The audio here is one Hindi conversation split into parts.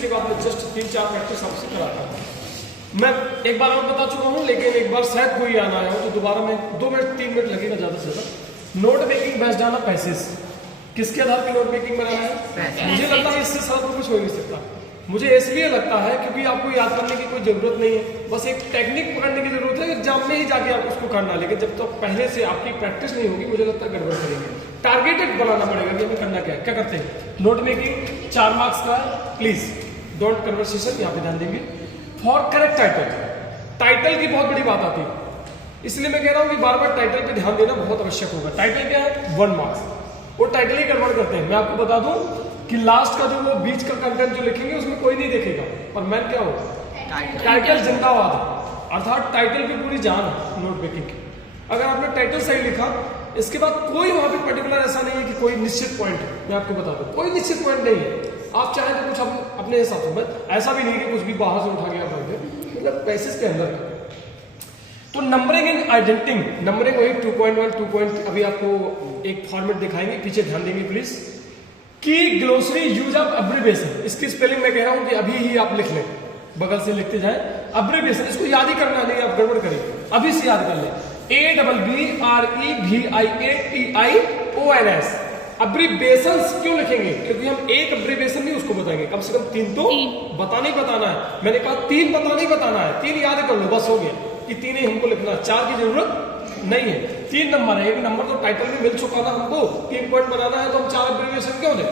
इसके बाद मैं जस्ट 3-4 प्रैक्टिस आपसे कराता हूँ। मैं एक बार और बता चुका हूँ, लेकिन एक बार शायद कोई आना आया हो तो दोबारा मैं 2 मिनट 3 मिनट लगेगा ज़्यादा से ज़्यादा। Note making based on passage, किसके आधार पर नोट मेकिंग बनाना है? मुझे लगता है इससे सरल तो कुछ हो ही नहीं सकता। मुझे इसलिए लगता है क्योंकि आपको याद करने की कोई जरूरत नहीं है, बस एक टेक्निक पकड़ने की जरूरत है, एग्जाम में ही जाके आप उसको करना। लेकिन जब तक पहले से आपकी प्रैक्टिस नहीं होगी, मुझे लगता है गड़बड़ करेंगे। टारगेटेड बनाना पड़ेगा कि हमें करना क्या है। क्या करते हैं? नोट मेकिंग 4 मार्क्स का, प्लीज डोंट कन्वर्सेशन, यहाँ पे ध्यान देंगे। फॉर करेक्ट टाइटल, टाइटल की बहुत बड़ी बात आती है, इसलिए मैं कह रहा हूँ कि बार बार टाइटल पे ध्यान देना बहुत आवश्यक होगा। टाइटल क्या है? 1 मार्क्स। वो टाइटल ही गड़बड़ करते हैं। मैं आपको बता दूं कि लास्ट का जो वो बीच का कंटेंट जो लिखेंगे उसमें कोई नहीं देखेगा, पर मैं क्या होगा? टाइटल जिंदाबाद, अर्थात टाइटल की पूरी जान है नोट मेकिंग की। अगर आपने टाइटल सही लिखा, इसके बाद कोई वहां पे पर्टिकुलर ऐसा नहीं है कि कोई निश्चित पॉइंट है। मैं आपको बता दूं कोई निश्चित पॉइंट नहीं है। आप चाहे तो कुछ अपने हिसाब से, ऐसा भी नहीं कि कुछ भी बाहर से उठा के आप रख दें, मतलब पैसेज के अंदर। तो नंबरिंग एंड आइडेंटिंग, नंबरिंग वही 2.1 2. अभी आपको एक फॉर्मेट दिखाएंगे, पीछे ध्यान देंगे प्लीज। की ग्लोसरी यूज ऑफ अब्रिविएशन, इसकी स्पेलिंग मैं कह रहा हूं कि अभी ही आप लिख लें, बगल से लिखते जाएं। अब्रिविएशन, इसको याद ही करना नहीं, आप गड़बड़ करेंगे, अभी से याद कर लें। ABBREVIATIONS। अब्रिविएशंस क्यों लिखेंगे? क्योंकि हम एक अब्रिविएशन नहीं उसको बताएंगे, कम से कम 3 तो बताना ही बताना है। मैंने कहा 3 बताना ही बताना है, 3 याद कर लो, बस हो गया कि 3 ही हमको लिखना, 4 की जरूरत नहीं है। 3 नंबर है, एक नंबर तो टाइटल में मिल चुका ना हमको, 3 पॉइंट बनाना है तो हम 4 अब्रिविएशन क्यों दें?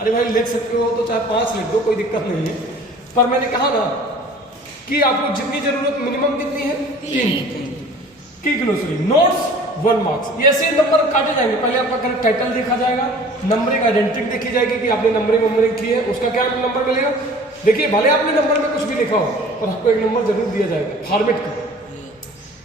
अरे भाई लिख सकते हो तो चाहे 5 लिख दो, कोई दिक्कत नहीं है। पर मैंने कहा ना कि आपको जितनी जरूरत, मिनिमम कितनी है? 3 की ग्लोसरी। नोट्स 1 मार्क्स, ये ऐसे नंबर काटे जाएंगे। पहले आपका करेक्ट टाइटल देखा जाएगा, नंबरिंग आइडेंटिटी देखी जाएगी कि आपने नंबरिंग की है, उसका क्या नंबर मिलेगा। देखिए भले आपने नंबर में कुछ भी लिखा हो, पर आपको एक नंबर जरूर दिया जाएगा फॉर्मेट का।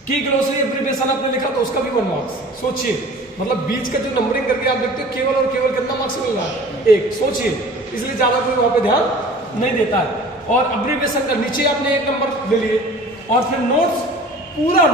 की ग्लोसरी एब्रिविएशन आपने लिखा तो उसका भी 1 मार्क्स। सोचिए, मतलब बीच का जो नंबरिंग करके आप देखते हो, केवल और केवल कितना मार्क्स मिल रहा है? 1। सोचिए, इसलिए ज्यादा कोई वहां पे ध्यान नहीं देता है। और एब्रिविएशन का नीचे आपने 1 नंबर ले लिए, और फिर नोट्स, पूरा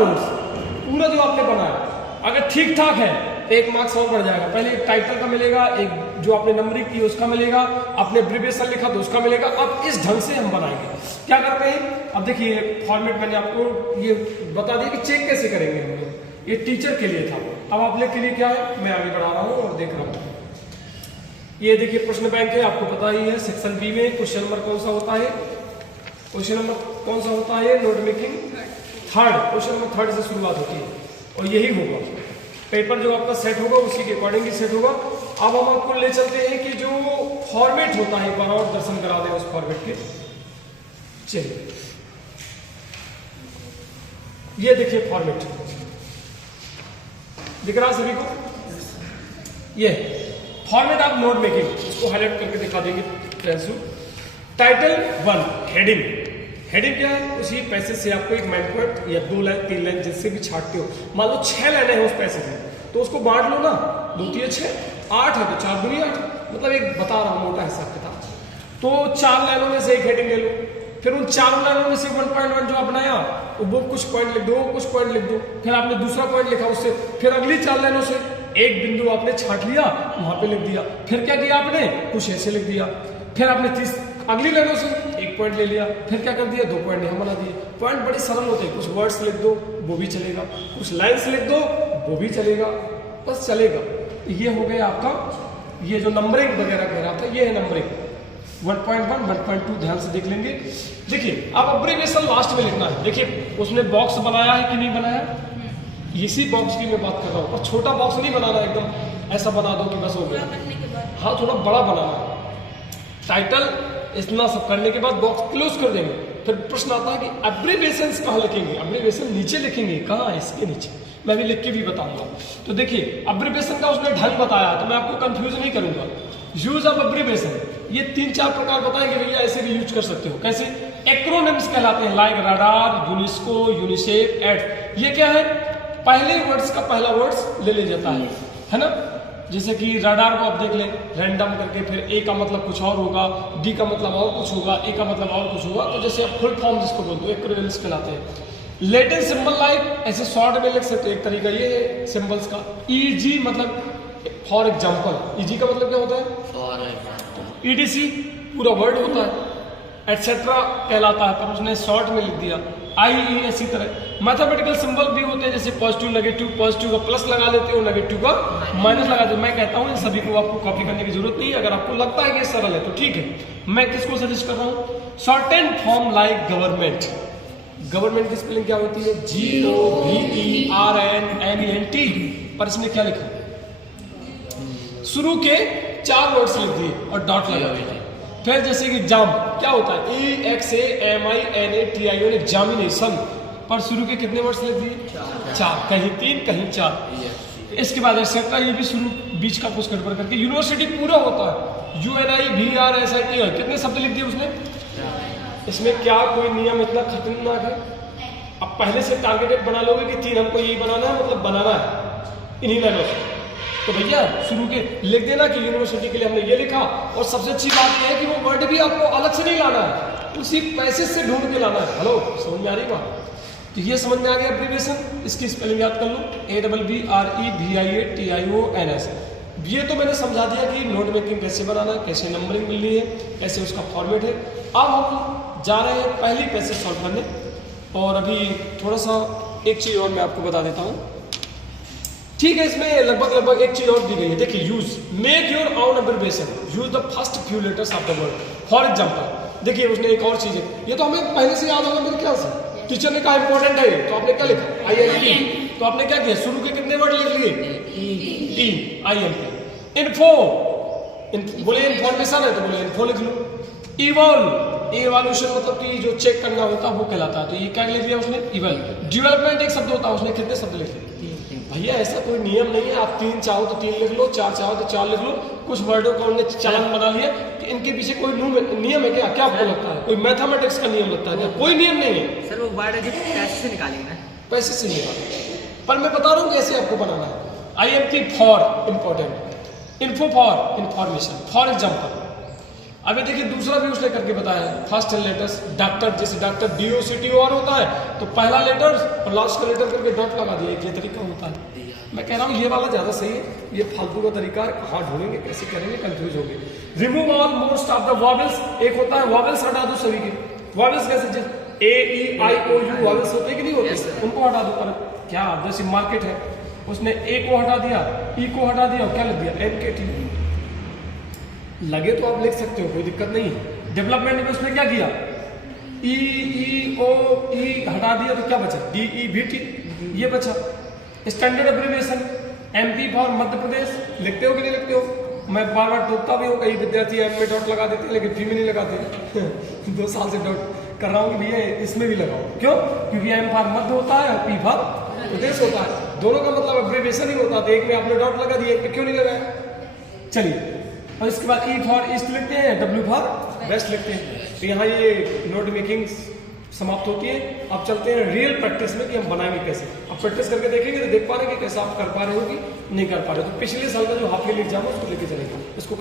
जो आपने बनाया अगर ठीक ठाक है तो 1 मार्क्स और बढ़ जाएगा। पहले एक टाइटल का मिलेगा, एक जो आपने नंबरिंग की उसका मिलेगा, आपने एब्रिविएशन लिखा तो उसका मिलेगा। अब इस ढंग से हम बनाएंगे। क्या करते हैं? अब देखिए फॉर्मेट मैंने आपको ये बता दिया कि चेक कैसे करेंगे हम लोग, ये टीचर के लिए था। अब आप लोग के लिए क्या है, मैं आगे बढ़ा रहा हूँ और देख रहा हूँ। ये देखिए प्रश्न बैंक है, आपको पता ही है। सेक्शन बी में क्वेश्चन नंबर कौन सा होता है? क्वेश्चन नंबर कौन सा होता है? Note making 3rd, question number 3rd से शुरुआत होती है और यही होगा पेपर जो आपका सेट होगा, उसी के अकॉर्डिंग ही सेट होगा। अब हम आपको ले चलते हैं कि जो फॉर्मेट होता है, एक बार और दर्शन करा दें उस फॉर्मेट के। चलिए ये देखिए फॉर्मेट दिख रहा सभी को? ये फॉर्मेट ऑफ नोट मेकिंग, इसको हाईलाइट करके दिखा देंगे। टाइटल 1, हेडिंग क्या है? उसी पैसेज से आपको एक मेन पॉइंट या 2 लाइन 3 लाइन जिससे भी छाटते हो, मान लो 6 लाइनें हैं उस पैसेज में, तो उसको बांट लो ना, 2 3 6 8 है तो 4 दूनी 8, मतलब एक बता रहा हूं मोटा हिसाब किताब। तो 4 लाइनों में से एक हेडिंग ले लो, फिर उन 4 लाइनों में से 1.1 जो आप बनाया वो कुछ पॉइंट लिख दो, कुछ पॉइंट लिख दो, फिर आपने दूसरा पॉइंट लिखा उससे, फिर अगली 4 लाइनों से एक बिंदु आपने छाट लिया, वहां पे लिख दिया। फिर क्या किया आपने? कुछ ऐसे लिख दिया। फिर आपने अगली लाइनों से एक पॉइंट ले लिया, फिर क्या कर दिया? 2 पॉइंट यहां बना दिए। पॉइंट बड़े सरल होते हैं, कुछ वर्ड्स लिख दो वो भी चलेगा, कुछ लाइन्स लिख दो वो भी चलेगा, बस चलेगा। ये हो गया आपका, ये जो नंबरिंग वगैरह कह रहा था, ये है नंबरिंग 1.1 1.2, ध्यान से देख लेंगे। देखिए अब अब्रिविएशन लास्ट में लिखना है। देखिए उसने बॉक्स बनाया है कि नहीं बनाया, इसी बॉक्स की मैं बात कर रहा हूँ। और छोटा बॉक्स नहीं बनाना, एकदम ऐसा बना दो कि बस हो गया। हाँ, थोड़ा बड़ा बनाना है। टाइटल इतना सब करने के बाद बॉक्स क्लोज कर देंगे। फिर प्रश्न आता है कि एब्रिविएशंस कहाँ लिखेंगे? एब्रिविएशन नीचे लिखेंगे। कहाँ? इसके नीचे। मैं भी लिख के भी बताऊंगा। तो देखिए एब्रिविएशन का उसने ढंग बताया, तो मैं आपको कंफ्यूज नहीं करूंगा। यूज ऑफ एब्रिविएशन, ये 3-4 प्रकार बताएंगे भैया, ऐसे भी यूज कर सकते हो। कैसे? एक्रोनिम्स कहलाते हैं, like radar, UNESCO, UNICEF, AIDS. ये क्या है? पहले वर्ड्स का पहला वर्ड्स ले लिया जाता है ना। जैसे कि रडार को आप देख लें, रैंडम करके, फिर ए का मतलब कुछ और होगा, डी का मतलब और कुछ होगा, ए का मतलब और कुछ होगा। तो जैसे आप फुल फॉर्म जिसको बोलते हो, एक्रोनिम्स कहलाते हैं। लेटिन सिंबल लाइक, ऐसे शॉर्ट में लिख सकते हो, एक तरीका ये है सिंबल्स का। ईजी मतलब फॉर एग्जाम्पल, ईजी का मतलब क्या होता है? ईडीसी पूरा वर्ड होता है। एटसेट्रा कहलाता है, पर उसने शॉर्ट में लिख दिया IE। इसी तरह मैथमेटिकल सिंबल भी होते हैं, जैसे पॉजिटिव नेगेटिव, पॉजिटिव का प्लस लगा देते हो, नेगेटिव का माइनस लगा देते हो। मैं कहता हूँ इन सभी को आपको कॉपी करने की जरूरत नहीं है, अगर आपको लगता है कि सरल है तो ठीक है। मैं किसको सजेस्ट कर रहा हूँ, shorten form like government. Government की स्पेलिंग क्या होती है, GOVERNMENT, पर इसने क्या लिखा, शुरू के 4 वर्ड्स लिख दिए और डॉट लगा दिया। फिर जैसे कि जाम क्या होता है, EXAMINATION, एग्जामिनेशन, पर शुरू के कितने वर्ड्स लिख दिए, 4, कहीं 3 कहीं 4। इसके बाद एक्सेट्रा, ये भी शुरू बीच का कुछ गड़बड़ करके। यूनिवर्सिटी पूरा होता है UNIVERSITY, कितने शब्द लिख दिए उसने। इसमें क्या कोई नियम इतना खतरनाक है, अब पहले से टारगेटेड बना लोगे कि 3 हमको यही बनाना है, मतलब बनाना है इन्हीं लाइनों से, तो भैया शुरू के लिख देना कि यूनिवर्सिटी के लिए हमने ये लिखा। और सबसे अच्छी बात यह है कि वो वर्ड भी आपको अलग से नहीं लाना है, उसी पैसेज से ढूंढ के लाना है। हेलो, समझ में आ रही बात, तो ये समझ में आ गया एब्रिविएशन। इसकी स्पेलिंग याद कर लो, ABBREVIATIONS। ये तो मैंने समझा दिया कि नोट मेकिंग कैसे बनाना है, कैसे नंबरिंग मिलनी है, कैसे उसका फॉर्मेट है। अब हम जा रहे हैं पहली पैसेज सॉल्व करने, और अभी थोड़ा सा एक चीज और मैं आपको बता देता हूँ, ठीक है। इसमें लगभग एक चीज और दी गई है, देखिए, use make your own abbreviation, use the first few letters of the word. For example देखिए, उसने एक और चीज है, ये तो हमें पहले से याद होगा मेरे ख्याल से, टीचर ने कहा इंपॉर्टेंट है, तो आपने क्या लिखा, IMP। तो आपने क्या किया, शुरू के कितने वर्ड लिख लिए, 3, IMP। इन्फो, बोले इन्फॉर्मेशन है तो बोले इन्फो लिख लो। इवॉल्व, इवोल्यूशन मतलब कि जो चेक करना होता है वो कहलाता है, तो ये क्या लिख दिया उसने, इवल। डेवलपमेंट एक शब्द होता है, उसने कितने शब्द लिखे, भैया ऐसा कोई नियम नहीं है, आप 3 चाहो तो 3 लिख लो, 4 चाहो तो 4 लिख लो। कुछ वर्डों का उन्होंने चालान बना लिया कि इनके पीछे कोई नियम है क्या, क्या आपको लगता है, कोई मैथमेटिक्स का नियम लगता है क्या, कोई नियम नहीं है सर। वो वर्ड है पैसे से निकालेंगे, पैसे से निकालेंगे, पर मैं बता रहा हूँ कैसे आपको बनाना है। IMP for important, info for information, for example. अभी देखिए दूसरा भी उसने करके बताया, फर्स्ट लेटर्स, डॉक्टर, जैसे डॉक्टर DOCTOR होता है तो पहला लेटर और लास्ट का लेटर करके डॉट लगा दिया, ये तरीका होता है। मैं कह रहा हूँ ये वाला ज्यादा सही है, ये फालतू का तरीका है, कहाँ ढूंढेंगे कैसे करेंगे, कंफ्यूज होंगे। Remove all most of the vowels, एक होता है वॉवेल्स हटा दो सभी के। वॉवेल्स कैसे, AEIOU वॉवेल्स होते कि नहीं होते, उनको हटा दो। पर क्या, जैसे मार्केट है, उसने A को हटा दिया, E को हटा दिया, और क्या लिख दिया, MKT। लगे तो आप लिख सकते हो, कोई दिक्कत नहीं है। डेवलपमेंट में उसने क्या किया, EEOE हटा दिया तो क्या बचा, DEVT, ये बचा। Standard abbreviation, MP for Madhya Pradesh, लिखते हो कि नहीं लिखते हो। मैं बार बार टोकता भी हूँ, कई विद्यार्थी M में डॉट लगाते थे लेकिन P में नहीं लगाते 2 साल से डॉट कर रहा हूँ कि भैया इसमें भी लगाओ, क्यों, क्योंकि M फॉर मध्य होता है और P फॉर प्रदेश होता है, दोनों का मतलब एब्रिविएशन ही होता है। एक में आपने डॉट लगा दिया, एक में क्यों नहीं लगाया। चलिए, और इसके बाद E फॉर ईस्ट लिखते हैं, W फॉर वेस्ट लिखते हैं। तो यहाँ ये नोट मेकिंग समाप्त होती है। अब चलते हैं रियल प्रैक्टिस में कि हम बनाएंगे कैसे। अब प्रैक्टिस करके देखेंगे तो देख पा रहे हैं कि कैसे आप कर पा रहे हो कि नहीं कर पा रहे हो। तो पिछले साल का जो हाफ ईयरली एग्जाम है उसको लेके चलेंगे, इसको